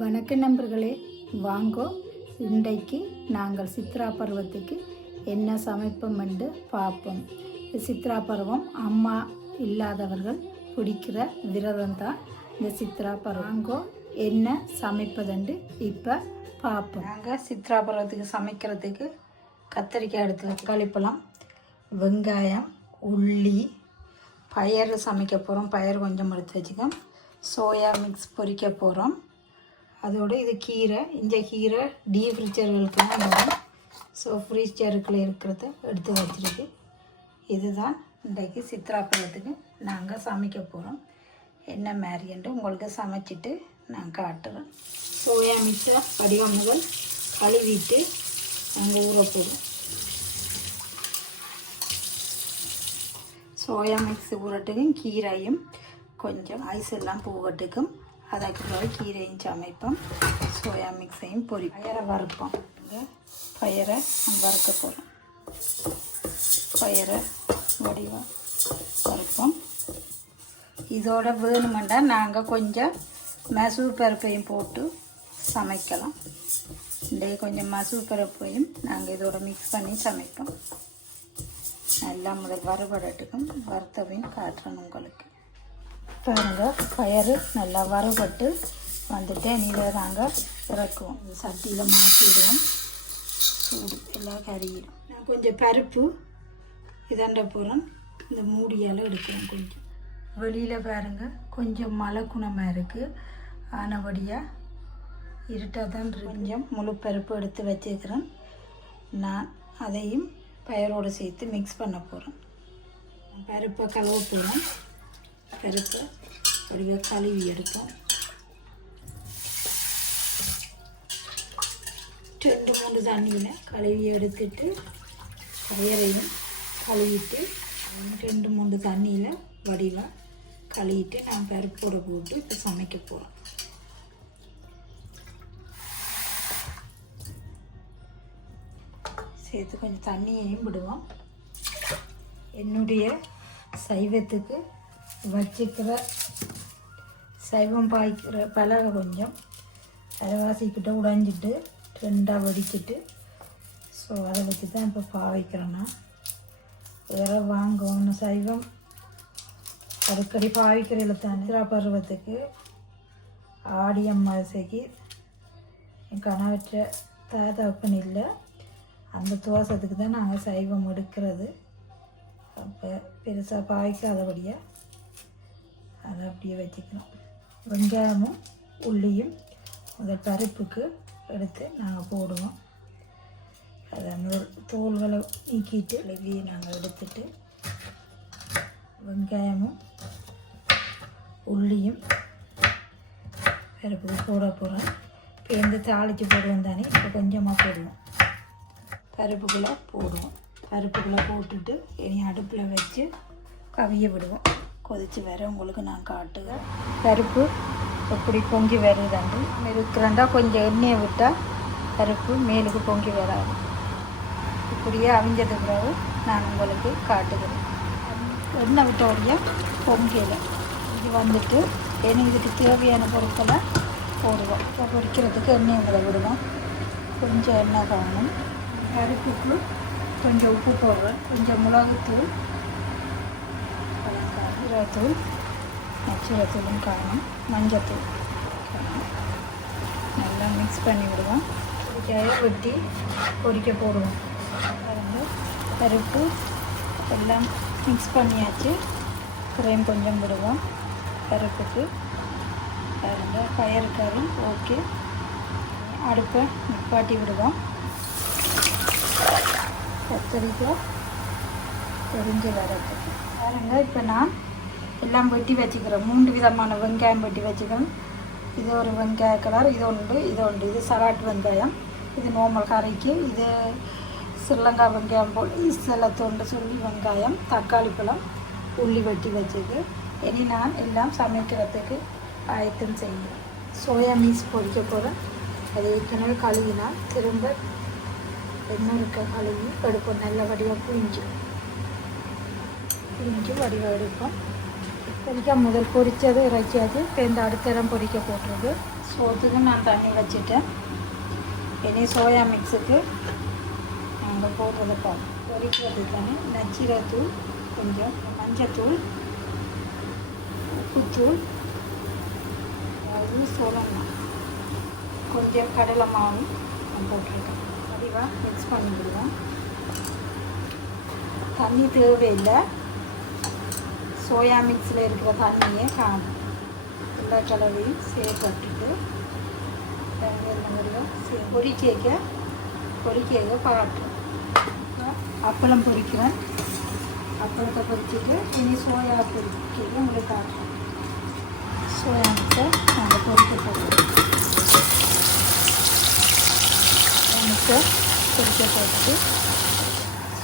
வணக்கம் நண்பர்களே வாங்கோ. இன்றைக்கு நாங்கள் சித்ரா பருவத்துக்கு என்ன சமைப்போம் என்று பார்ப்போம். இந்த சித்ரா பருவம் அம்மா இல்லாதவர்கள் பிடிக்கிற விரதம் தான் இந்த சித்ரா பருவம். வாங்கோ என்ன சமைப்பதுண்டு இப்போ பார்ப்போம். நாங்கள் சித்ரா பருவத்துக்கு சமைக்கிறதுக்கு கத்திரிக்காய் எடுத்து தக்காளி பழம் வெங்காயம் உள்ளி பயறு சமைக்க போகிறோம் பயிர் கொஞ்சம் எடுத்து வச்சுக்கோம் சோயா மிக்ஸ் பொரிக்க போகிறோம் அதோட இது கீரை இந்த கீரை டீ ஃப்ரிட்ஜர்களுக்கெல்லாம் வரும். ஸோ ஃப்ரீஜருக்குள்ள இருக்கிறத எடுத்து வச்சிருக்கு. இதுதான் இன்றைக்கு சித்ரா பழத்துக்கு நாங்கள் சமைக்க போகிறோம் என்ன மாதிரின்ட்டு உங்களுக்கு சமைச்சிட்டு நான் காட்டுறேன். சோயா மிக்ஸை வடிவமுதல் கழுவிட்டு நாங்கள் ஊற போடுறோம். சோயா மிக்ஸ் ஊறட்டுக்கும் கீரையும் கொஞ்சம் ஐஸ் எல்லாம் போகட்டுக்கும். அதுக்கு பிறகு கீரையும் சமைப்போம் சோயா மிக்ஸையும் பொரி பயரை வறுப்போம் இந்த பயரை வறுக்க போகிறோம் பயரை வடிவாக வறுப்போம். இதோட வேணுமெண்டா நாங்கள் கொஞ்சம் மசூர் பருப்பையும் போட்டு சமைக்கலாம். இன்றைய கொஞ்சம் மசூர் பருப்பையும் நாங்கள் இதோட மிக்ஸ் பண்ணி சமைப்போம். நல்லா முதல் வறுபடட்டுக்கும் வறுத்தவையும் காட்டுறேன் உங்களுக்கு. பாருங்க பயறு நல்லா வறுபட்டு வந்துட்டு இதை நாங்கள் இறக்குவோம் இந்த சட்டியில் மாற்றிடுவோம் சூடு எல்லாம் கறியிடும் நான் கொஞ்சம் பருப்பு இதண்ட போகிறேன் இந்த மூடியால் எடுக்கிறேன் கொஞ்சம். வெளியில் பாருங்க கொஞ்சம் மழை குணமாக இருக்குது ஆனபடியாக இருட்டாக தான் கொஞ்சம் முழு பருப்பு எடுத்து வச்சுக்கிறேன் நான் அதையும் பயரோடு சேர்த்து மிக்ஸ் பண்ண போகிறேன் பருப்பை கழுவ போகிறேன் பருப்பை அப்படியே கழுவி எடுப்போம் ரெண்டு மூணு தண்ணியில் கழுவி எடுத்துட்டு பயரையும் கழுவிட்டு ரெண்டு மூணு தண்ணியில் வடிவாக கழுவிட்டு நான் பருப்போட போட்டு இப்போ சமைக்க போகிறோம் சேர்த்து கொஞ்சம் தண்ணியையும் விடுவோம். என்னுடைய சைவத்துக்கு வச்சுக்கிற சைவம் பாய்க்கிற பலகை கொஞ்சம் அரைவாசிக்கிட்ட உடைஞ்சிட்டு ரெண்டாக வடிச்சிட்டு ஸோ அதை வச்சு தான் இப்போ பாவிக்கிறேன்னா வேறு வாங்கணும். சைவம் அடிக்கடி பாவிக்கிற தான். பருவத்துக்கு ஆடி அம்மாசைக்கு என் கணவற்ற தாத்தப்பன் இல்லை. அந்த துவாசத்துக்கு தான் நாங்கள் சைவம் எடுக்கிறது. அப்போ பெருசாக பாய்க்காதபடியாக அதை அப்படியே வச்சுக்கிறோம் வெங்காயமும் உள்ளியும் அந்த பருப்புக்கு எடுத்து நாங்கள் போடுவோம். அதை அந்த தோல்களை நீக்கிட்டு கழுவியை நாங்கள் எடுத்துட்டு வெங்காயமும் உள்ளியும் பருப்புக்கு போட போகிறோம் இப்போ எந்த தாளித்து போடுவோம் தானே இப்போ கொஞ்சமாக போடுவோம். பருப்புக்குள்ளே போடுவோம். பருப்புக்குள்ளே போட்டுட்டு இனி அடுப்பில் வச்சு கவிய விடுவோம். கொதித்து வர உங்களுக்கு நான் காட்டுவேன் பருப்பு எப்படி பொங்கி வருதுண்டு. இருக்கிறண்டா கொஞ்சம் எண்ணெயை விட்டால் பருப்பு மேலுக்கு பொங்கி வராது. இப்படியே அவிஞ்சது பிறகு நான் உங்களுக்கு காட்டுகிறேன். எண்ணெய் விட்ட வழியாக பொங்கல இது வந்துட்டு எனக்கு இதுக்கு தேவையான பொருட்களை போடுவோம். இப்போ பொரிக்கிறதுக்கு எண்ணெய் உங்களை விடுவோம். கொஞ்சம் எண்ணெய் காணும். பருப்புக்கு கொஞ்சம் உப்பு போடுறேன். கொஞ்சம் மிளகுத்தூள் ஜீரகத்தூள் நச்சீரத்தூளும் காரணம் மஞ்சத்தூள். நல்லா மிக்ஸ் பண்ணி விடுவோம் பொரிக்காய வெட்டி பொரிக்க போடுவோம். வந்து பருப்பு எல்லாம் மிக்ஸ் பண்ணியாச்சு. கிரேம் கொஞ்சம் விடுவோம் பருப்புக்கு. வந்து பயறு கறி ஓகே அடுப்பை நிப்பாட்டி விடுவோம் கத்தரிக்காய் தெரிஞ்சு வரது பாருங்க இப்போ நான் எல்லாம் வெட்டி வச்சுக்கிறேன் மூன்று விதமான வெங்காயம் வெட்டி வச்சுக்கணும் இது ஒரு வெங்காய கலர் இது ஒன்று இது ஒன்று. இது சலாட் வெங்காயம். இது நோமல் கறிக்கு. இது ஸ்ரீலங்கா வெங்காயம் போல் சிலத்தொண்டு சொல்லி வெங்காயம் தக்காளி பழம் உள்ளி வெட்டி வச்சுக்கு இனி நான் எல்லாம் சமைக்கிறதுக்கு ஆயத்தம் செய்கிறேன். சோயா மீஸ் பொடிக்க போகிறேன் அது ஏற்கனவே கழுவினால் திரும்ப எண்ணெய் இருக்க கழுவி எடுப்போம். நல்ல வடிவாக புழிஞ்சு புழிஞ்சு வடிவாக எடுப்போம். பொரிக்க முதல் பொரிச்சது இறைச்சியாச்சு இப்போ இந்த அடுத்த இடம் பொரிக்க போட்டுருது சோத்துக்கு நான் தண்ணி வச்சுட்டேன். இனி சோயா மிக்ஸுக்கு நாங்கள் போடுறத பார்ப்போம். பொரிக்கிறது தானே நச்சீரத்தூள் கொஞ்சம் மஞ்சத்தூள் உப்புத்தூள் அதாவது சோளம் கொஞ்சம் கடலை மாவு நான் போட்டிருக்கேன். அதிகமாக மிக்ஸ் பண்ணிவிடுவோம் தண்ணி தேவையில்லை. சோயா மிக்ஸில் இருக்கிற தண்ணியை காணும். எல்லா கலவையும் சேர்த்துட்டு பொரிக்கேக்க பொரிக்கேக்க பார்க்கணும் அப்பளம் பொரிக்கிறேன். அப்பளத்தை பொரிச்சிட்டு இனி சோயா பொரிக்க உங்களுக்கு காட்டுறேன் சோயா மிக்ஸை நாங்கள் பொரிக்க போகிறோம் மிக்ஸை பொரிக்க போட்டுட்டு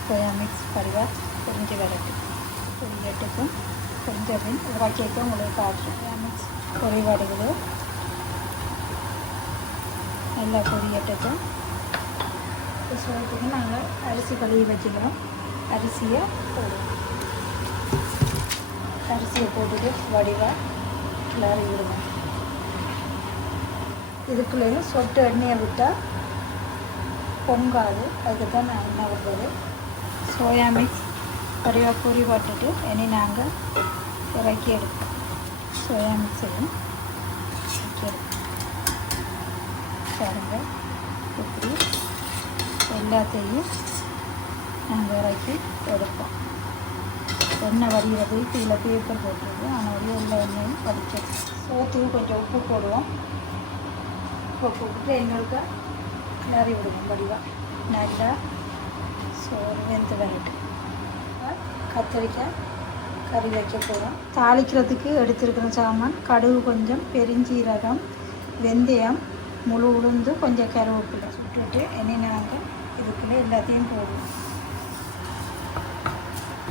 சோயா மிக்ஸ் பருவா பொரிஞ்சு வரட்டும். பொரியட்டுக்கும். கொஞ்சம் உருவாக்கிட்டு உங்களுக்கு காட்டுறேன் சோயா நல்லா பொரியட்டுக்கும். இப்போ சோத்துக்கு நாங்கள் அரிசி கழுவி வச்சுக்கிறோம். அரிசியை போடுவோம். அரிசியை போட்டுட்டு வடிவாக கிளறி விடுவோம். இதுக்குள்ளேயும் சொட்டு எண்ணெயை விட்டால் பொங்காது. அதுக்கு தான் நான் என்ன விடுறது சோயா மிக்ஸ் வடிவாக பொரி போட்டுட்டு இனி நாங்கள் இறக்கி எடுப்போம். சோயா மிக்ஸையும் இறக்கி எடுப்போம். பாருங்க இப்படி எல்லாத்தையும் நாங்கள் இறக்கி எடுப்போம். எண்ணெய் வடிகிறது கீழே பேப்பர் போட்டுருக்கு ஆனால் எல்லா எண்ணெயும் வடிச்சிடும் சோத்துக்கு கொஞ்சம் உப்பு போடுவோம். உப்பு போட்டுட்டு எங்களுக்கு கிளறி விடுவோம் வடிவாக நல்லா சோறு வெந்து வரட்டும். கத்திரிக்காய் கறி வைக்க போகிறோம் தாளிக்கிறதுக்கு எடுத்துருக்கிற சாமான் கடுகு கொஞ்சம் பெருஞ்சீரகம் வெந்தயம் முழு உளுந்து கொஞ்சம் கருவேப்பிலை சுட்டுட்டு என்னென்ன நாங்கள் இதுக்குள்ளே எல்லாத்தையும் போடுவோம்.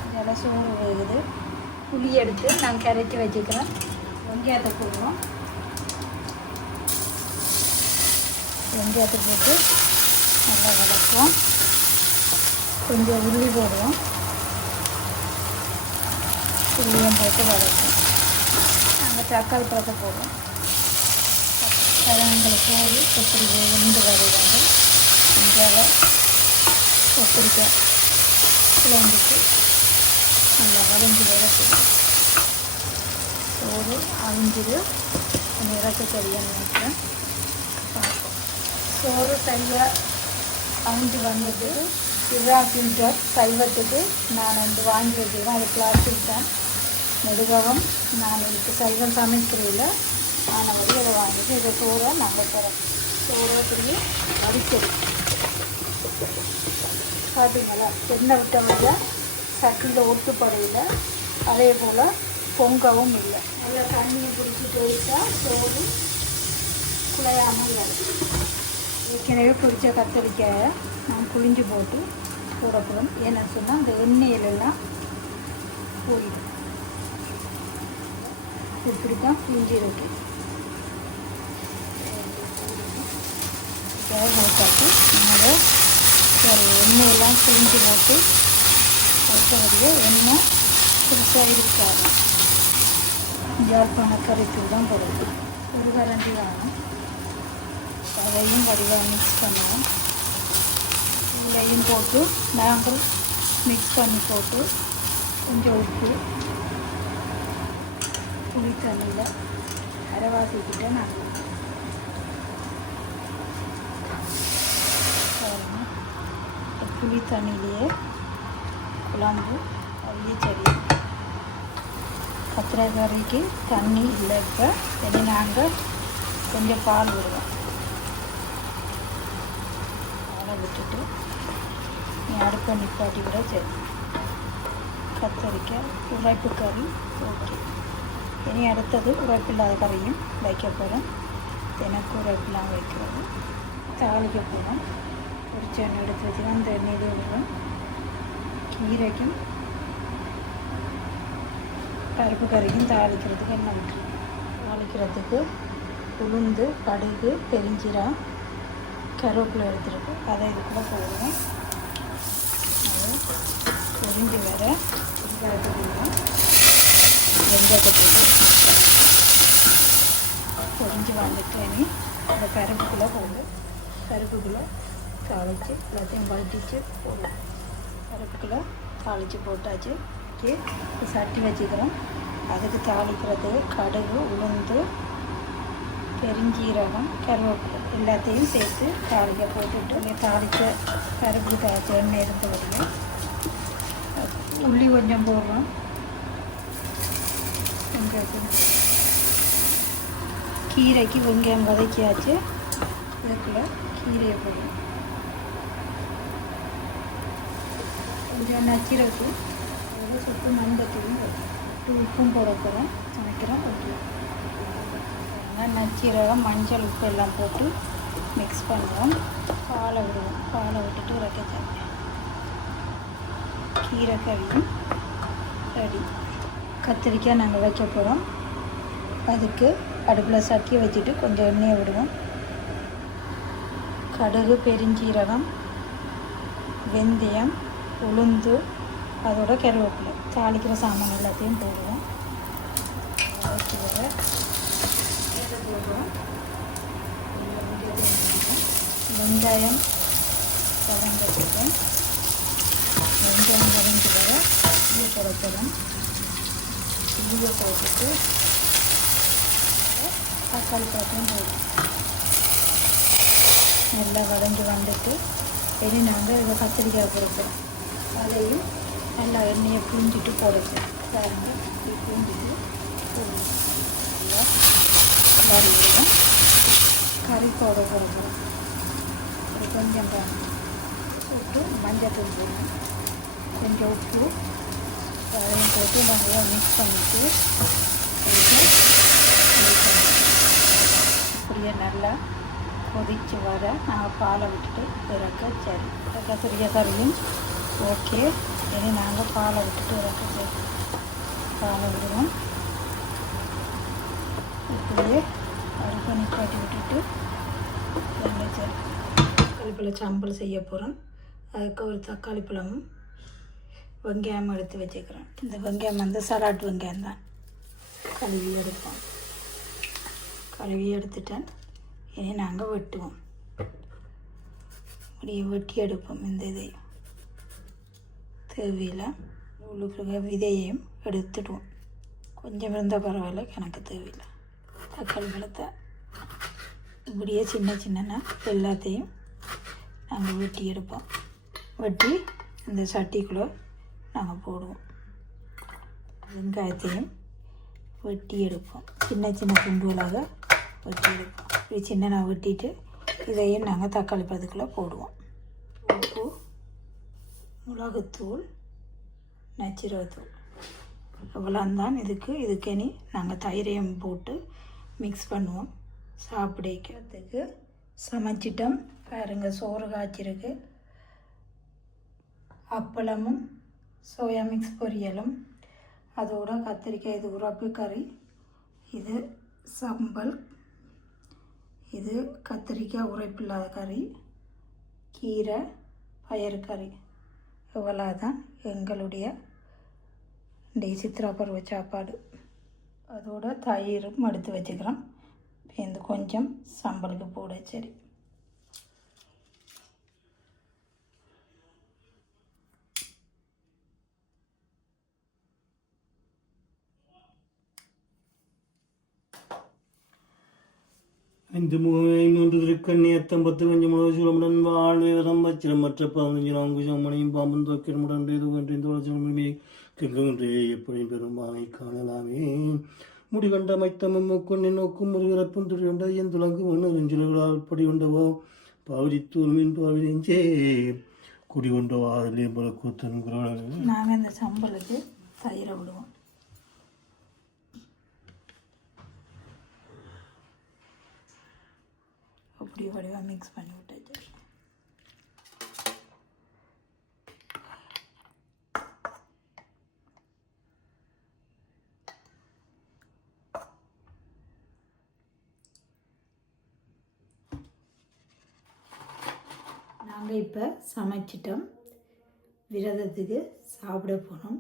இதெல்லாம் சோறு வேகுது. புளி எடுத்து நாங்கள் கரைச்சி வச்சுக்கிறோம் வெங்காயத்தை போடுவோம். வெங்காயத்தை போட்டு நல்லா வதக்குவோம். கொஞ்சம் உள்ளி போடுவோம். உள்ளியும் போட்டு வதக்குவோம் நாங்கள் தக்காளி பழத்தை போடுவோம் கிழங்குகளை போடு எப்படி வெந்து வருவாங்க இந்தியாவில் கொத்திரிக்காய் குழம்புக்கு நல்லா வளைஞ்சு வர சோறு அழிஞ்சிடு கொஞ்சம் இறக்க சரியாக நினைக்கிறேன் பார்ப்போம் சோறு சரியாக அழிஞ்சு வந்தது சிவா கிண்டர் சைவத்துக்கு நான் வந்து வாங்கி வச்சுருக்கேன் அது பிளாஸ்டிக் தான் மெழுகவும் நான் இதுக்கு சைவம் சமைக்கிறதில்ல ஆனபடி அதை வாங்கிட்டு இதை சோறை நாங்கள் தரோம் சோறை திரும்பி அடிச்சது பார்த்தீங்களா எண்ணெய் விட்டவங்க சட்டியில் ஒட்டுப்படையில். அதே போல் பொங்கவும் இல்லை. நல்லா தண்ணியை பிடிச்சிட்டு வைத்தா சோறு குழையாமல் வரும் ஏற்கனவே பிடிச்ச கத்திரிக்காயை நான் புளிஞ்சு போட்டு போடப்படும் ஏன்னு சொன்னால் அந்த எண்ணெயிலெல்லாம் போயிடும். இப்படி தான் இருக்கு. போட்டாச்சு மேலே ஒரு எண்ணெயெல்லாம் புளிஞ்சு போட்டு வைக்கிறதுக்கு எண்ணெய் புதுசாக இருக்காது. ஜாழ்ப்பாண கறித்தூள் தான் போடுறது. ஒரு கரண்டி வேணும். அதையும் வடிவாக மிக்ஸ் பண்ணுவோம் இதுலையும் போட்டு நாங்கள் மிக்ஸ் பண்ணி போட்டு கொஞ்சம் உப்பு புளி தண்ணியில் அரைவாசிக்கிட்ட நான் புளி தண்ணியிலேயே குழம்பு அள்ளி சரி கத்திரிக்கறிக்கு தண்ணி இல்லை இப்போ. இனி நாங்கள் கொஞ்சம் பால் விடுவோம் பாலை விட்டுட்டு நீ அடுப்பை நிப்பாட்டி விட சரி கத்தரிக்காய் உரைப்பு கறி ஓகே. இனி அடுத்தது உரைப்பில்லாத கறியும் வைக்க போகிறோம் எனக்கு உரைப்பெல்லாம் வைக்கிறது. தாளிக்க போகிறோம் ஒரு சென்னை எடுத்து வச்சு அந்த எண்ணெய் விடுறோம் கீரைக்கும் பருப்பு கறிக்கும் தாளிக்கிறதுக்கு என்ன தாளிக்கிறதுக்கு உளுந்து கடுகு பெருஞ்சீரா கருவேப்பிலை எடுத்துருக்கு அதை இது கூட போடுவோம். அது பொரிஞ்சு வர வெங்காயத்தை போட்டு பொரிஞ்சு வந்துட்டேனே இந்த கருப்புக்குள்ளே போடு. கருப்புக்குள்ளே தாளித்து எல்லாத்தையும் வதட்டிச்சு போடலாம் கருப்புக்குள்ளே தாளித்து போட்டாச்சு. இப்போ சட்டி வச்சுக்கிறோம். அதுக்கு தாளிக்கிறது கடுகு உளுந்து பெருஞ்சீரகம் கருவேப்பிலை எல்லாத்தையும் சேர்த்து தாளிக்க போட்டுட்டு இங்கே தாளித்த கருப்பு தாளித்த எண்ணெய் எடுத்து வருங்க உள்ளி கொஞ்சம் போடுறோம். வெங்காயம் கீரைக்கு வெங்காயம் வதக்கியாச்சு. இதுக்குள்ள கீரையை போடணும் கொஞ்சம் நச்சிரக்கு ஒரு சொட்டு மண்பத்தியும் போட்டு உப்பும் போட போகிறோம் சமைக்கிறோம் ஓகே நச்சீரகம் மஞ்சள் உப்பு எல்லாம் போட்டு மிக்ஸ் பண்ணுவோம் பாலை விடுவோம். பாலை விட்டுட்டு இறக்க கீரை கறியும் ரெடி கத்திரிக்காய் நாங்கள் வைக்க போகிறோம் அதுக்கு அடுப்பில் சட்டியை வச்சுட்டு கொஞ்சம் எண்ணெயை விடுவோம். கடுகு பெருஞ்சீரகம் வெந்தயம் உளுந்து அதோட கருவேப்பிலை. தாளிக்கிற சாமான் எல்லாத்தையும் போடுவோம். வச்சுக்கிறேன் வெங்காயம் வதங்கிட்டுருக்கேன் வெங்காயம் வதங்கி வர இது குறைச்சிடும் இதை போட்டுட்டு தக்காளி பழத்தையும் போடும் நல்லா வதங்கி வந்துட்டு இனி நாங்கள் இதை கத்திரிக்காய் பொறுப்போம் அதையும் நல்லா எண்ணெயை புரிஞ்சிட்டு போடுவோம் பாருங்க இப்படி புரிஞ்சிட்டு நல்லா கறி போட போடுவோம் கொஞ்சம் போட்டு மஞ்சள் தூள் போடணும். கொஞ்சம் உப்பு அதையும் போட்டு நல்லா மிக்ஸ் பண்ணிவிட்டு இப்படியே நல்லா கொதிச்சு வர நாங்கள் பாலை விட்டுட்டு இறக்க சரி கத்திரிக்காய் கறியும் ஓகே இனி நாங்கள் பாலை விட்டுட்டு இறக்க சரி பாலை விடுவோம் இப்படியே அடுப்பை நிப்பாட்டி விட்டுட்டு இறங்க சரி தக்காளி பழ சாம்பல் செய்ய போகிறோம் அதுக்கு ஒரு தக்காளி பழமும் வெங்காயம் எடுத்து வச்சுக்கிறேன். இந்த வெங்காயம் வந்து சலாட் வெங்காயம் தான். கழுவி எடுப்போம். கழுவி எடுத்துட்டேன். இனி நாங்கள் வெட்டுவோம். அப்படியே வெட்டி எடுப்போம் இந்த இதையும் தேவையில் உள்ளுக்குள்ள விதையையும் எடுத்துடுவோம். கொஞ்சம் இருந்தால் பரவாயில்ல எனக்கு தேவையில்லை. தக்காளி பழத்தை இப்படியே சின்ன சின்னனா எல்லாத்தையும் நாங்கள் வெட்டி எடுப்போம். வெட்டி இந்த சட்டிக்குள்ளே நாங்கள் போடுவோம். வெங்காயத்தையும் வெட்டி எடுப்போம். சின்ன சின்ன துண்டுகளாக வெட்டி எடுப்போம். இப்படி சின்னனா வெட்டிட்டு இதையும் நாங்கள் தக்காளி பதுக்குள்ளே போடுவோம். உப்பு மிளகுத்தூள் நச்சிரகத்தூள். இவ்வளோந்தான் இதுக்கு. இதுக்கேனி நாங்கள் தயிரையும் போட்டு மிக்ஸ் பண்ணுவோம். சாப்பிடிக்கிறதுக்கு சமைச்சிட்டோம். பாருங்க சோறு காய்ச்சிருக்கு. அப்பளமும் சோயா மிக்ஸ் பொரியலும் அதோட கத்திரிக்காய் இது உரப்பு கறி இது சம்பல் இது கத்திரிக்காய் உரைப்பில்லாத கறி கீரை பயறு கறி. இவ்வளோதான் எங்களுடைய இன்றைய சித்திரா பருவ சாப்பாடு. அதோட தயிரும் எடுத்து வச்சுக்கிறோம். இந்த கொஞ்சம் சம்பளுக்கு போட சரி. ஐந்து முகமே மூன்று திருக்கண்ணி எத்தம்பத்து கொஞ்சம் முழு சூழமுடன் வாழ்வை விதம் வச்சிடம் மற்ற பதினஞ்சு நான்கு மணியும் பாம்பன் தோக்கிரமுடன் இது ஒன்றின் தோழி கெங்குன்றே எப்படியும் பெரும்பானை காணலாமே. முடிகண்ட மைத்தமும் மூக்கொன்னை நோக்கும் முருகிறப்பும் இறப்பும் துறையுண்ட என் துளங்கும் ஒன்று நெஞ்சுலகளால் படி கொண்டவோ. பாவடி தூர்மின் பாவி நெஞ்சே குடி கொண்டவோ. அதிலே போல கூத்தன் குரல் நாங்கள் இந்த சம்பளத்தை தயிர விடுவோம். இப்படி வடிவாக மிக்ஸ் பண்ணி விட்டாச்சு நாங்கள் இப்போ சமைச்சிட்டோம். விரதத்துக்கு சாப்பிட போகிறோம்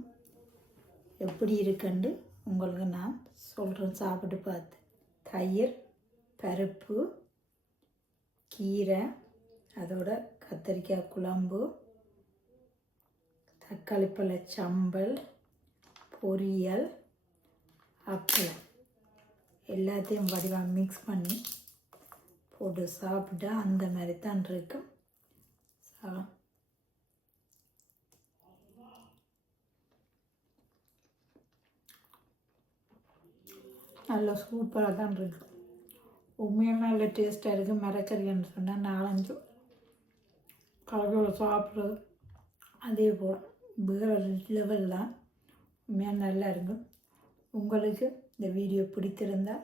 எப்படி இருக்குன்னு உங்களுக்கு நான் சொல்கிறேன் சாப்பிட்டு பார்த்து. தயிர் பருப்பு கீரை அதோட கத்திரிக்காய் குழம்பு தக்காளி பழ சம்பல் பொரியல் அப்பளம். எல்லாத்தையும் வடிவாக மிக்ஸ் பண்ணி போட்டு சாப்பிட்டா அந்த மாதிரி தான் இருக்கும். சா நல்லா சூப்பராக தான் இருக்கு உண்மையாக நல்ல டேஸ்ட்டாக இருக்குது மரக்கறின்னு சொன்னால் நாலஞ்சு. கலரோட சாப்பிட்றது அதே போல். வேறு லெவல் தான். உண்மையாக நல்லா இருக்கும் உங்களுக்கு இந்த வீடியோ பிடித்திருந்தால்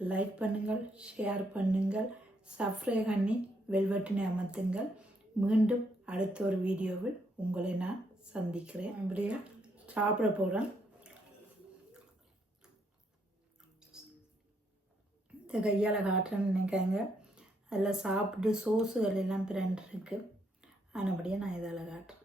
லைக் பண்ணுங்கள் ஷேர் பண்ணுங்கள் சப்ஸ்கிரைப் பண்ணி வெல்வெட்டினை அமர்த்துங்கள். மீண்டும் அடுத்த ஒரு வீடியோவில் உங்களை நான் சந்திக்கிறேன். அப்படியே சாப்பிட போகிறேன் கையால் காட்டுறேன்னு நினைக்காங்க அதில் சாப்பிட்டு சோஸுகள் எல்லாம் பிறண்டு இருக்குது ஆனபடியாக நான் இதால் காட்டுறேன்.